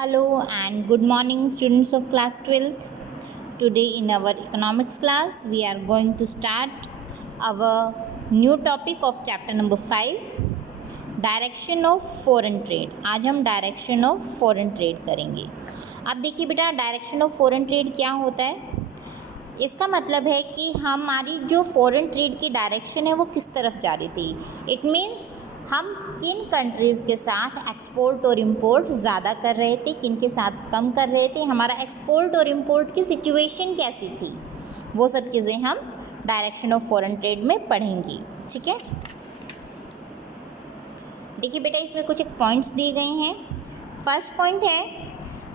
Hello and good morning, students of class 12th. Today in our economics class we are going to start our new topic of chapter number 5, direction of foreign trade. आज हम direction of foreign trade करेंगे। अब देखिए बेटा, direction of foreign trade क्या होता है। इसका मतलब है कि हमारी जो फॉरेन ट्रेड की डायरेक्शन है वो किस तरफ जा रही थी। इट मीन्स हम किन कंट्रीज़ के साथ एक्सपोर्ट और इंपोर्ट ज़्यादा कर रहे थे, किन के साथ कम कर रहे थे, हमारा एक्सपोर्ट और इंपोर्ट की सिचुएशन कैसी थी, वो सब चीज़ें हम डायरेक्शन ऑफ फॉरेन ट्रेड में पढ़ेंगी। ठीक है, देखिए बेटा, इसमें कुछ एक पॉइंट्स दिए गए हैं। फर्स्ट पॉइंट है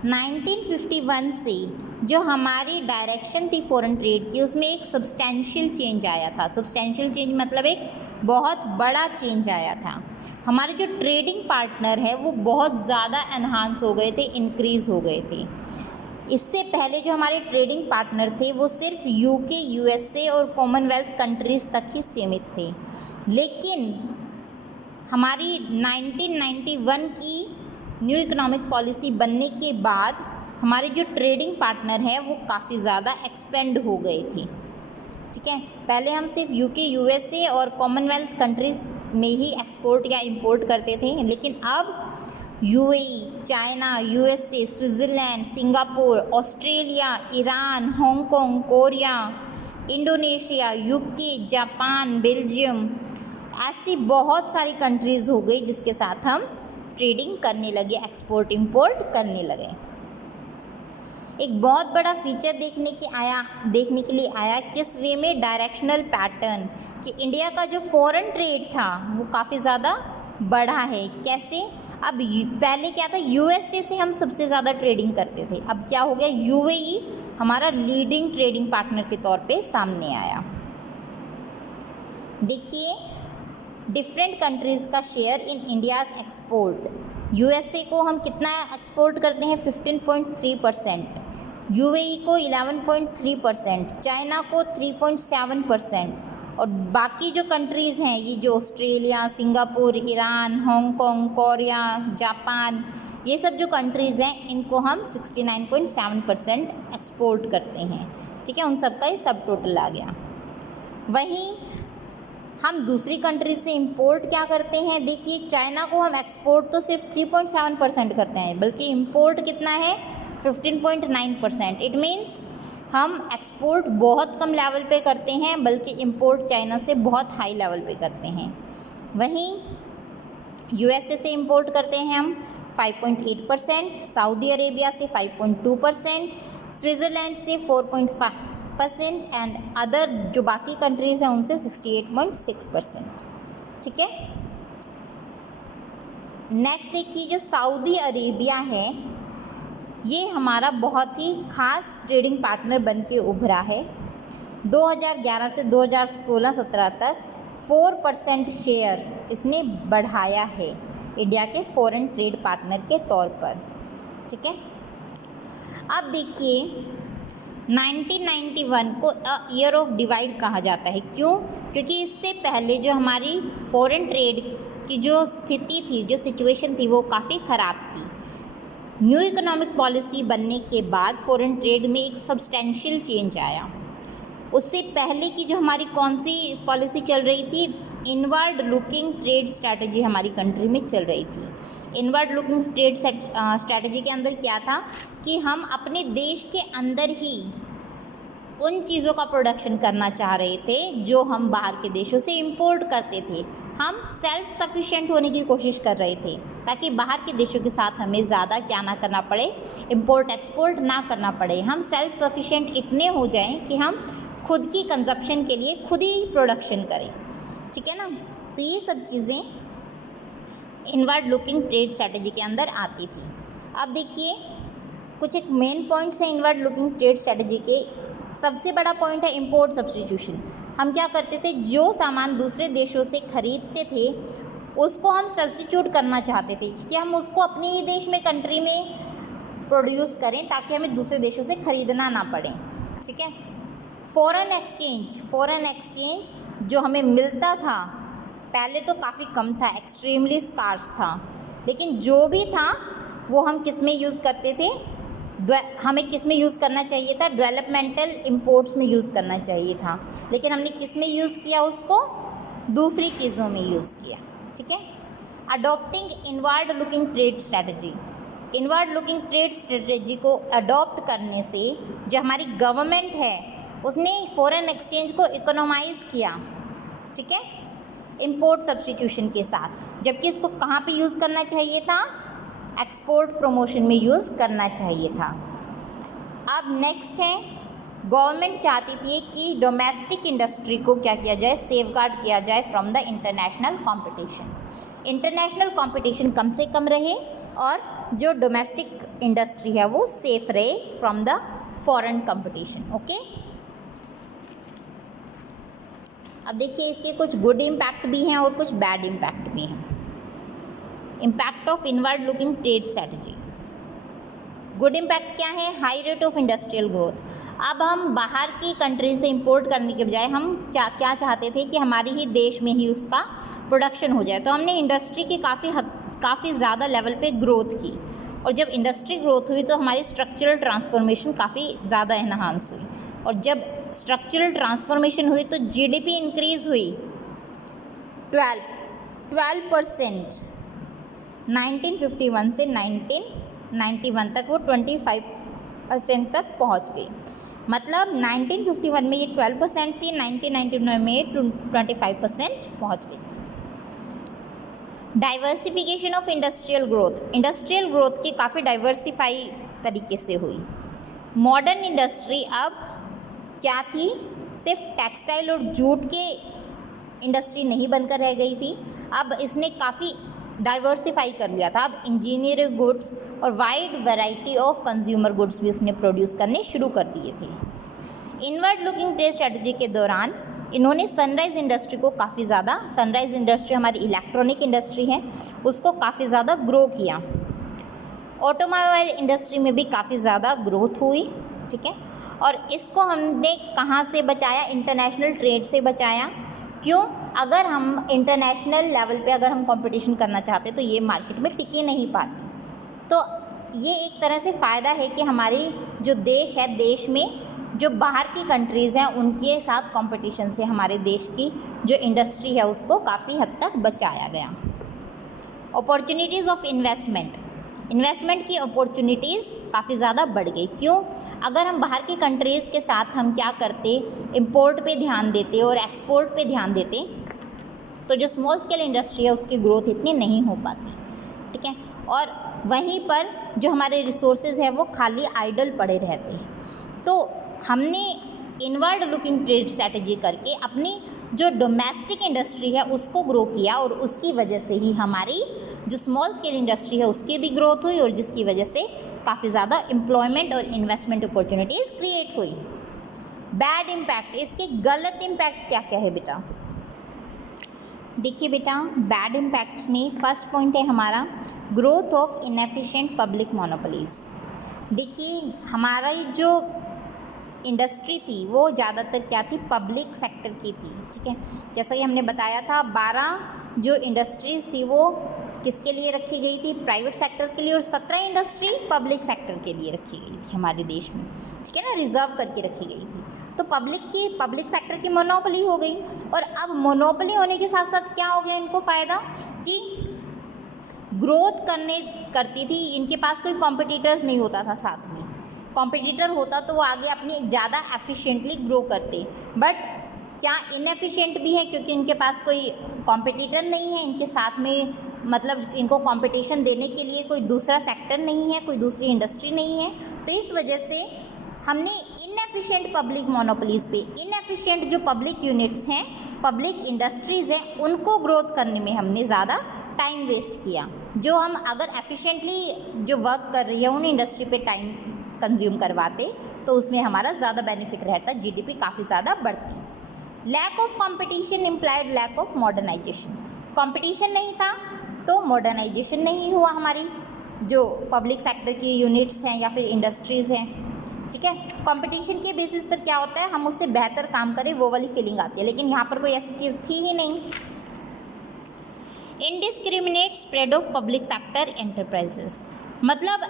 1951 से जो हमारी डायरेक्शन थी फॉरेन ट्रेड की, उसमें एक सब्सटेंशियल चेंज आया था। सब्सटेंशियल चेंज मतलब एक बहुत बड़ा चेंज आया था। हमारे जो ट्रेडिंग पार्टनर है वो बहुत ज़्यादा एनहांस हो गए थे, इंक्रीज़ हो गए थे। इससे पहले जो हमारे ट्रेडिंग पार्टनर थे वो सिर्फ यूके, यूएसए और कॉमनवेल्थ कंट्रीज़ तक ही सीमित थे। लेकिन हमारी 1991 की न्यू इकोनॉमिक पॉलिसी बनने के बाद हमारे जो ट्रेडिंग पार्टनर हैं वो काफ़ी ज़्यादा एक्सपेंड हो गए थे। ठीक है, पहले हम सिर्फ यूके, यूएसए और कॉमनवेल्थ कंट्रीज़ में ही एक्सपोर्ट या इंपोर्ट करते थे, लेकिन अब UAE, China, USA, Switzerland, Singapore, Australia, Iran, Hong Kong, Korea, Indonesia, UK, Japan, Belgium, ऐसी बहुत सारी कंट्रीज़ हो गई जिसके साथ हम ट्रेडिंग करने लगे, एक्सपोर्ट इंपोर्ट करने लगे। एक बहुत बड़ा फीचर देखने के लिए आया किस वे में, डायरेक्शनल पैटर्न, कि इंडिया का जो फॉरेन ट्रेड था वो काफ़ी ज़्यादा बढ़ा है। कैसे? अब पहले क्या था, यूएसए से हम सबसे ज़्यादा ट्रेडिंग करते थे, अब क्या हो गया, यूएई हमारा लीडिंग ट्रेडिंग पार्टनर के तौर पे सामने आया। देखिए, डिफरेंट कंट्रीज़ का share in India's export. USA को हम कितना एक्सपोर्ट करते हैं, 15.3%, यूएई को 11.3%, चाइना को 3.7%, और बाकी जो कंट्रीज़ हैं ये जो Australia, Singapore, Iran, Hong Kong, Korea, Japan, ये सब जो कंट्रीज़ हैं इनको हम 69.7% एक्सपोर्ट करते हैं। ठीक है, उन सब का ही सब टोटल आ गया। वहीं हम दूसरी कंट्री से इंपोर्ट क्या करते हैं, देखिए, चाइना को हम एक्सपोर्ट तो सिर्फ 3.7% करते हैं, बल्कि इंपोर्ट कितना है, 15.9%। इट मीन्स हम एक्सपोर्ट बहुत कम लेवल पे करते हैं, बल्कि इंपोर्ट चाइना से बहुत हाई लेवल पे करते हैं। वहीं यूएसए से इंपोर्ट करते हैं हम 5.8%, सऊदी अरेबिया से 5.2%, स्विट्ज़रलैंड से 4.5% एंड अदर जो बाकी कंट्रीज़ हैं उनसे 68.6%। ठीक है, नेक्स्ट देखिए, जो सऊदी अरेबिया है ये हमारा बहुत ही खास ट्रेडिंग पार्टनर बन के उभरा है। 2011 से 2016-17 तक 4% शेयर इसने बढ़ाया है इंडिया के फॉरेन ट्रेड पार्टनर के तौर पर। ठीक है, अब देखिए 1991 को ईयर ऑफ डिवाइड कहा जाता है। क्यों? क्योंकि इससे पहले जो हमारी फॉरेन ट्रेड की जो स्थिति थी, जो सिचुएशन थी, वो काफ़ी ख़राब थी। न्यू इकोनॉमिक पॉलिसी बनने के बाद फॉरेन ट्रेड में एक सब्सटेंशियल चेंज आया। उससे पहले की जो हमारी कौन सी पॉलिसी चल रही थी, इनवर्ड लुकिंग ट्रेड स्ट्रैटेजी हमारी कंट्री में चल रही थी। इनवर्ड लुकिंग ट्रेड स्ट्रैटेजी के अंदर क्या था कि हम अपने देश के अंदर ही उन चीज़ों का प्रोडक्शन करना चाह रहे थे जो हम बाहर के देशों से इंपोर्ट करते थे। हम सेल्फ सफिशिएंट होने की कोशिश कर रहे थे ताकि बाहर के देशों के साथ हमें ज़्यादा क्या ना करना पड़े, इंपोर्ट एक्सपोर्ट ना करना पड़े। हम सेल्फ सफिशिएंट इतने हो जाएं कि हम खुद की कंजप्शन के लिए खुद ही प्रोडक्शन करें। ठीक है ना, तो ये सब चीज़ें इनवर्ड लुकिंग ट्रेड स्ट्रैटेजी के अंदर आती थी। अब देखिए, कुछ एक मेन पॉइंट्स हैं इनवर्ड लुकिंग ट्रेड स्ट्रैटेजी के। सबसे बड़ा पॉइंट है इंपोर्ट सब्स्टिट्यूशन। हम क्या करते थे, जो सामान दूसरे देशों से खरीदते थे उसको हम सब्स्टिट्यूट करना चाहते थे कि हम उसको अपने ही देश में, कंट्री में प्रोड्यूस करें ताकि हमें दूसरे देशों से ख़रीदना ना पड़े। ठीक है, फॉरेन एक्सचेंज जो हमें मिलता था पहले तो काफ़ी कम था, एक्सट्रीमली स्कार्स था, लेकिन जो भी था वो हम किस में यूज़ करते थे, हमें किस में यूज़ करना चाहिए था, डेवलपमेंटल इंपोर्ट्स में यूज़ करना चाहिए था, लेकिन हमने किस में यूज़ किया उसको, दूसरी चीज़ों में यूज़ किया। ठीक है। Adopting inward looking trade strategy, inward looking trade strategy को अडॉप्ट करने से जो हमारी गवर्नमेंट है उसने फॉरेन एक्सचेंज को इकोनोमाइज़ किया। ठीक है, इंपोर्ट सब्स्टिट्यूशन के साथ, जबकि इसको कहाँ पे यूज़ करना चाहिए था, एक्सपोर्ट प्रमोशन में यूज़ करना चाहिए था। अब नेक्स्ट है, गवर्नमेंट चाहती थी कि डोमेस्टिक इंडस्ट्री को क्या किया जाए, सेफगार्ड किया जाए from the international competition. International competition कम से कम रहे और जो डोमेस्टिक इंडस्ट्री है वो सेफ रहे from the foreign competition. Okay, अब देखिए इसके कुछ गुड इम्पैक्ट भी हैं और कुछ बैड इम्पैक्ट भी हैं। Impact of inward looking trade strategy. Good impact क्या है, high rate of industrial growth. अब हम बाहर की कंट्री से इंपोर्ट करने के बजाय हम क्या चाहते थे कि हमारी ही देश में ही उसका प्रोडक्शन हो जाए, तो हमने इंडस्ट्री की काफ़ी ज़्यादा लेवल पे ग्रोथ की, और जब इंडस्ट्री ग्रोथ हुई तो हमारी स्ट्रक्चरल ट्रांसफॉर्मेशन काफ़ी ज़्यादा एनहांस हुई, और जब स्ट्रक्चरल ट्रांसफॉर्मेशन हुई तो जीडीपी इंक्रीज़ हुई 12% 1951 से 1991 तक वो 25% तक पहुंच गई। मतलब 1951 में ये 12% थी, 1999 में ये 25% पहुंच गई। Diversification of industrial growth, industrial growth की काफ़ी डाइवर्सिफाई तरीके से हुई। मॉडर्न इंडस्ट्री अब क्या थी, सिर्फ टेक्सटाइल और जूट के इंडस्ट्री नहीं बनकर रह गई थी, अब इसने काफ़ी डाइवर्सिफाई कर लिया था। अब इंजीनियरिंग गुड्स और wide variety of consumer goods भी उसने प्रोड्यूस करने शुरू कर दिए थे। इनवर्ड लुकिंग ट्रेड स्ट्रेटजी के दौरान इन्होंने सनराइज़ इंडस्ट्री को काफ़ी ज़्यादा, सनराइज़ इंडस्ट्री हमारी इलेक्ट्रॉनिक इंडस्ट्री है, उसको काफ़ी ज़्यादा ग्रो किया। ऑटोमोबाइल इंडस्ट्री में भी काफ़ी ज़्यादा ग्रोथ हुई। ठीक है, और इसको हमने कहाँ से बचाया, इंटरनेशनल ट्रेड से बचाया। क्यों, अगर हम इंटरनेशनल लेवल पे अगर हम कंपटीशन करना चाहते तो ये मार्केट में टिक ही नहीं पाती। तो ये एक तरह से फ़ायदा है कि हमारी जो देश है, देश में जो बाहर की कंट्रीज़ हैं उनके साथ कंपटीशन से हमारे देश की जो इंडस्ट्री है उसको काफ़ी हद तक बचाया गया। अपॉर्चुनिटीज़ ऑफ इन्वेस्टमेंट, इन्वेस्टमेंट की अपॉर्चुनिटीज़ काफ़ी ज़्यादा बढ़ गई। क्यों, अगर हम बाहर की कंट्रीज़ के साथ हम क्या करते, इंपोर्ट पे ध्यान देते और एक्सपोर्ट पे ध्यान देते, तो जो स्मॉल स्केल इंडस्ट्री है उसकी ग्रोथ इतनी नहीं हो पाती। ठीक है, और वहीं पर जो हमारे रिसोर्सेज है वो खाली आइडल पड़े रहते। तो हमने इनवर्ड लुकिंग ट्रेड स्ट्रैटेजी करके अपनी जो डोमेस्टिक इंडस्ट्री है उसको ग्रो किया, और उसकी वजह से ही हमारी जो स्मॉल स्केल इंडस्ट्री है उसकी भी ग्रोथ हुई, और जिसकी वजह से काफ़ी ज़्यादा एम्प्लॉयमेंट और इन्वेस्टमेंट अपॉर्चुनिटीज़ क्रिएट हुई। बैड इम्पैक्ट, इसके गलत इम्पैक्ट क्या क्या है बेटा, देखिए बेटा, बैड इम्पैक्ट्स में फर्स्ट पॉइंट है हमारा growth of inefficient public monopolies. देखिए हमारा जो इंडस्ट्री थी वो ज़्यादातर क्या थी, पब्लिक सेक्टर की थी। ठीक है, जैसा कि हमने बताया था 12 जो इंडस्ट्रीज़ थी वो किसके लिए रखी गई थी, प्राइवेट सेक्टर के लिए, और 17 इंडस्ट्री पब्लिक सेक्टर के लिए रखी गई थी हमारे देश में। ठीक है ना, रिजर्व करके रखी गई थी। तो पब्लिक सेक्टर की मोनोपोली हो गई, और अब मोनोपोली होने के साथ साथ क्या हो गया इनको फ़ायदा कि ग्रोथ करती थी, इनके पास कोई कॉम्पिटिटर्स नहीं होता था। साथ में कॉम्पिटिटर होता तो वो आगे अपनी ज़्यादा एफिशिएंटली ग्रो करते, बट क्या इनएफिशिएंट भी है क्योंकि इनके पास कोई कॉम्पिटिटर नहीं है, इनके साथ में मतलब इनको कंपटीशन देने के लिए कोई दूसरा सेक्टर नहीं है, कोई दूसरी इंडस्ट्री नहीं है। तो इस वजह से हमने इनएफिशिएंट पब्लिक मोनोपोलीज पे, इनएफिशिएंट जो पब्लिक यूनिट्स हैं, पब्लिक इंडस्ट्रीज़ हैं, उनको ग्रोथ करने में हमने ज़्यादा टाइम वेस्ट किया। जो हम अगर एफिशिएंटली जो वर्क कर रही है उन इंडस्ट्री पे टाइम कंज्यूम करवाते तो उसमें हमारा ज़्यादा बेनिफिट रहता, जीडीपी काफ़ी ज़्यादा बढ़ती। Lack of competition implied lack of modernisation, competition नहीं था तो मॉडर्नाइजेशन नहीं हुआ, हमारी जो पब्लिक सेक्टर की यूनिट्स हैं या फिर इंडस्ट्रीज़ हैं। ठीक है, कंपटीशन के बेसिस पर क्या होता है, हम उससे बेहतर काम करें वो वाली फीलिंग आती है, लेकिन यहाँ पर कोई ऐसी चीज़ थी ही नहीं। Indiscriminate spread of public sector enterprises, मतलब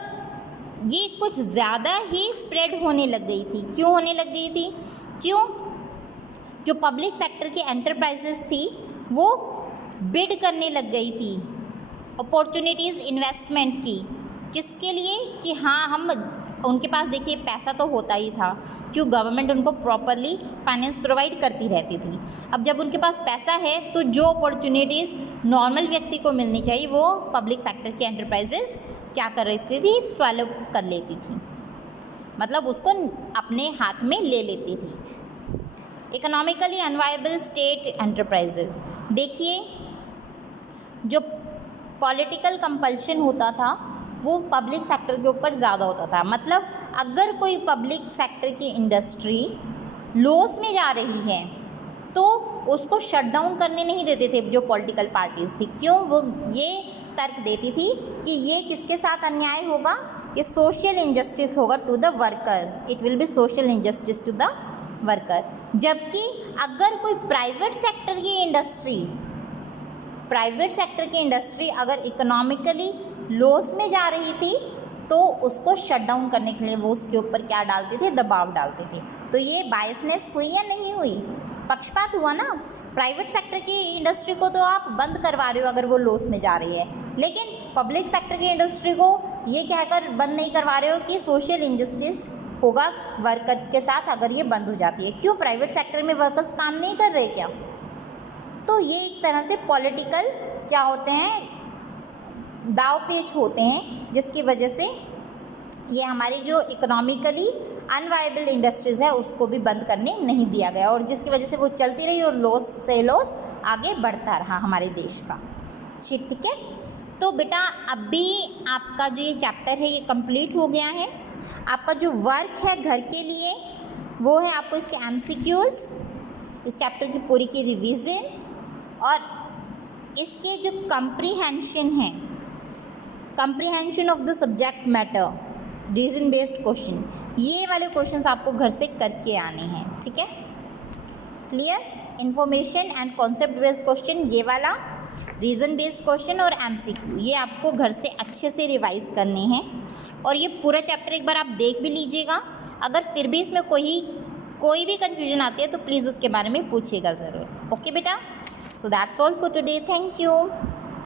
ये कुछ ज़्यादा ही स्प्रेड होने लग गई थी। क्यों होने लग गई थी? क्यों? जो पब्लिक सेक्टर की एंटरप्राइजेस थी वो बिड करने लग गई थी अपॉर्चुनिटीज़ इन्वेस्टमेंट की, किसके लिए? कि हाँ, हम उनके पास देखिए पैसा तो होता ही था, क्यों? गवर्नमेंट उनको प्रॉपरली फाइनेंस प्रोवाइड करती रहती थी। अब जब उनके पास पैसा है तो जो अपॉर्चुनिटीज़ नॉर्मल व्यक्ति को मिलनी चाहिए वो पब्लिक सेक्टर की एंटरप्राइजेस क्या कर रही थी? स्वैलो कर लेती थी, मतलब उसको अपने हाथ में ले लेती थी। इकोनॉमिकली अनवायबल स्टेट एंटरप्राइजेस, देखिए जो पॉलिटिकल कंपल्शन होता था वो पब्लिक सेक्टर के ऊपर ज़्यादा होता था। मतलब अगर कोई पब्लिक सेक्टर की इंडस्ट्री लॉस में जा रही है तो उसको शट डाउन करने नहीं देते थे जो पॉलिटिकल पार्टीज़ थी। क्यों? वो ये तर्क देती थी कि ये किसके साथ अन्याय होगा? ये सोशल इंजस्टिस होगा to the worker, it will be social injustice to the worker. जबकि अगर कोई प्राइवेट सेक्टर की इंडस्ट्री अगर इकोनॉमिकली लॉस में जा रही थी तो उसको शट डाउन करने के लिए वो उसके ऊपर क्या डालते थे? दबाव डालते थे। तो ये बायसनेस हुई या नहीं हुई? पक्षपात हुआ ना। प्राइवेट सेक्टर की इंडस्ट्री को तो आप बंद करवा रहे हो अगर वो लॉस में जा रही है, लेकिन पब्लिक सेक्टर की इंडस्ट्री को ये कहकर बंद नहीं करवा रहे हो कि सोशल इंजस्टिस होगा वर्कर्स के साथ अगर ये बंद हो जाती है। क्यों? प्राइवेट सेक्टर में वर्कर्स काम नहीं कर रहे क्या? तो ये एक तरह से पॉलिटिकल क्या होते हैं, दाव पेच होते हैं, जिसकी वजह से ये हमारी जो इकोनॉमिकली अनवायबल इंडस्ट्रीज़ है उसको भी बंद करने नहीं दिया गया, और जिसकी वजह से वो चलती रही और लॉस से लॉस आगे बढ़ता रहा हमारे देश का। ठीक है, तो बेटा अभी आपका जो ये चैप्टर है ये कंप्लीट हो गया है। आपका जो वर्क है घर के लिए वो है आपको इसके MCQs, इस चैप्टर की पूरी की रिवीजन, और इसके जो कंप्रीहेंशन है, comprehension of the subject matter, reason based question, ये वाले क्वेश्चंस आपको घर से करके आने हैं। ठीक है, clear? Information and concept based question ये वाला, रीजन बेस्ड क्वेश्चन और MCQ, ये आपको घर से अच्छे से रिवाइज करने हैं। और ये पूरा चैप्टर एक बार आप देख भी लीजिएगा। अगर फिर भी इसमें कोई भी कन्फ्यूजन आती है तो प्लीज़ उसके बारे में पूछिएगा ज़रूर। ओके बेटा, so that's all for today, thank you.